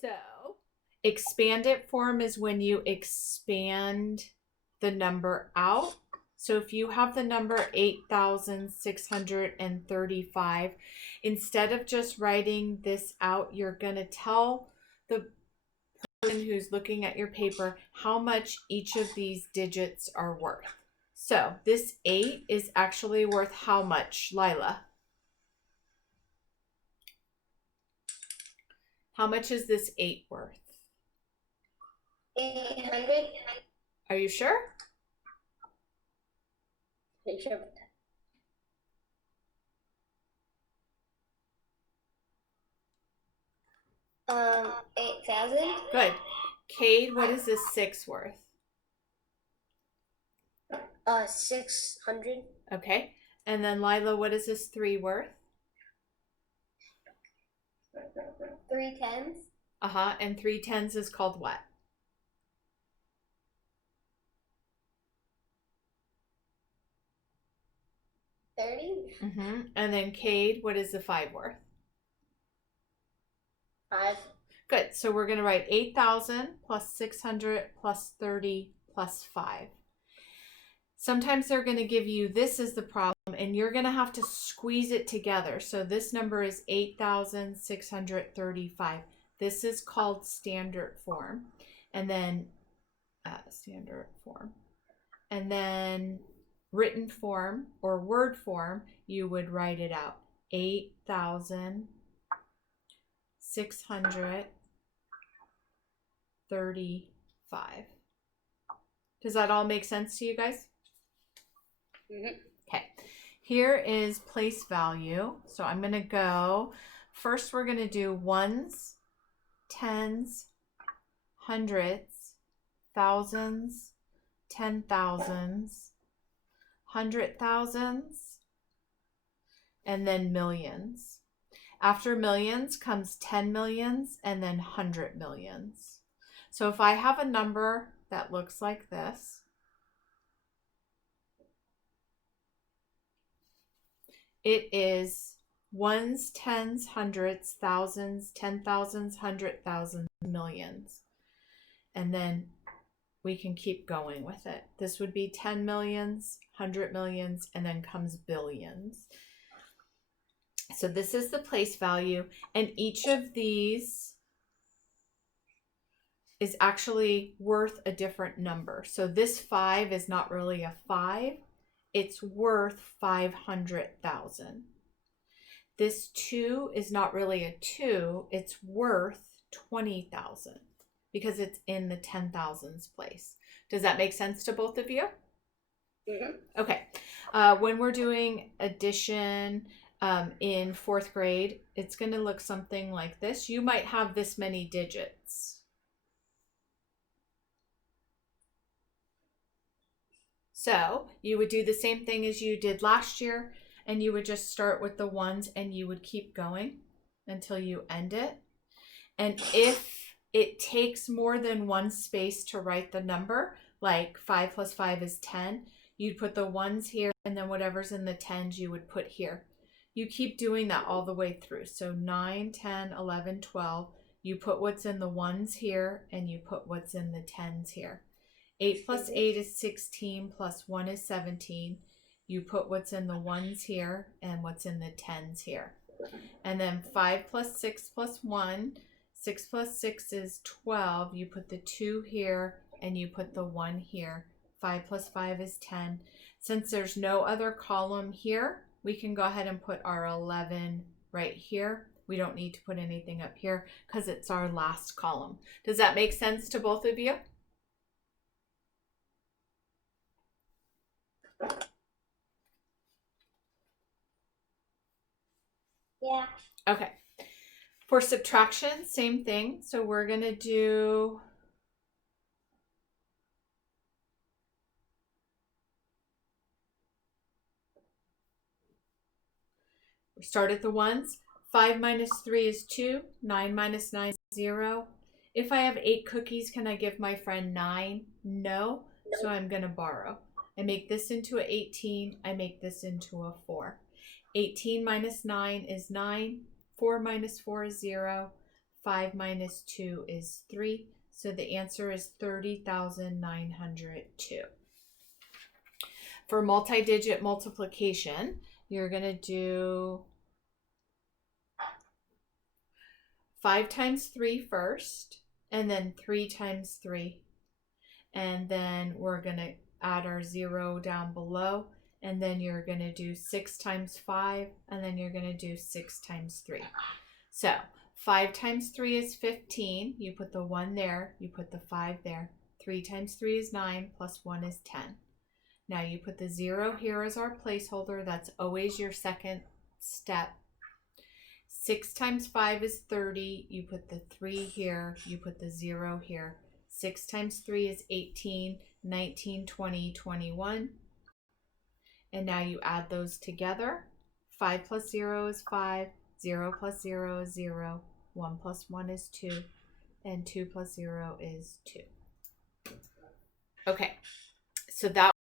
So, expanded form is when you expand the number out. So if you have the number 8,635, instead of just writing this out, you're going to tell the person who's looking at your paper how much each of these digits are worth. So this 8 is actually worth how much, Lila? How much is this 8 worth? 800. Are you sure? Pretty sure. 8,000. Good. Cade, what is this 6 worth? 600. Okay. And then Lila, what is this 3 worth? 3 tens. And 3 tens is called what? 30. And then Cade, what is the 5 worth? 5. Good. So we're going to write 8,000 plus 600 plus 30 plus 5. Sometimes they're going to give you this is the problem, and you're going to have to squeeze it together. So this number is 8,635. This is called standard form. And then standard form. And then written form or word form, you would write it out. 8,635. Does that all make sense to you guys? Okay. Here is place value. So I'm going to go, first we're going to do ones, tens, hundreds, thousands, 10,000s, 100,000s, and then millions. After millions comes 10 millions and then 100 millions. So if I have a number that looks like this, it is ones, tens, hundreds, thousands, 10,000s, 100,000s, millions. And then we can keep going with it. This would be 10 millions, 100 millions, and then comes billions. So this is the place value, and each of these is actually worth a different number. So this 5 is not really a 5. It's worth 500,000. This 2 is not really a 2. It's worth 20,000 because it's in the 10,000s place. Does that make sense to both of you? Okay. When we're doing addition in 4th grade, it's going to look something like this. You might have this many digits. So you would do the same thing as you did last year, and you would just start with the ones and you would keep going until you end it. And if it takes more than one space to write the number, like 5 plus 5 is 10, you'd put the ones here, and then whatever's in the tens you would put here. You keep doing that all the way through. So 9, 10, 11, 12, you put what's in the ones here, and you put what's in the tens here. 8 plus 8 is 16, plus 1 is 17. You put what's in the ones here and what's in the tens here. And then 5 plus 6 plus 1, 6 plus 6 is 12. You put the 2 here and you put the 1 here. 5 plus 5 is 10. Since there's no other column here, we can go ahead and put our 11 right here. We don't need to put anything up here because it's our last column. Does that make sense to both of you? Yeah. Okay. For subtraction, same thing. So we're going to do start at the ones. 5 minus 3 is 2. 9 minus 9 is 0. If I have 8 cookies, can I give my friend 9? No. So I'm going to borrow. I make this into an 18. I make this into a 4. 18 minus 9 is 9. 4 minus 4 is 0. 5 minus 2 is 3. So the answer is 30,902. For multi-digit multiplication, you're going to do 5 times 3 first, and then 3 times 3. And then we're going to add our 0 down below, and then you're going to do 6 times 5, and then you're going to do 6 times 3. So 5 times 3 is 15. You put the 1 there, you put the 5 there. 3 times 3 is 9, plus 1 is 10. Now you put the 0 here as our placeholder. That's always your second step. 6 times 5 is 30. You put the 3 here, you put the 0 here. 6 times 3 is 18, 19, 20, 21. And now you add those together. 5 plus 0 is 5. 0 plus 0 is 0. 1 plus 1 is 2. And 2 plus 0 is 2. Okay, so that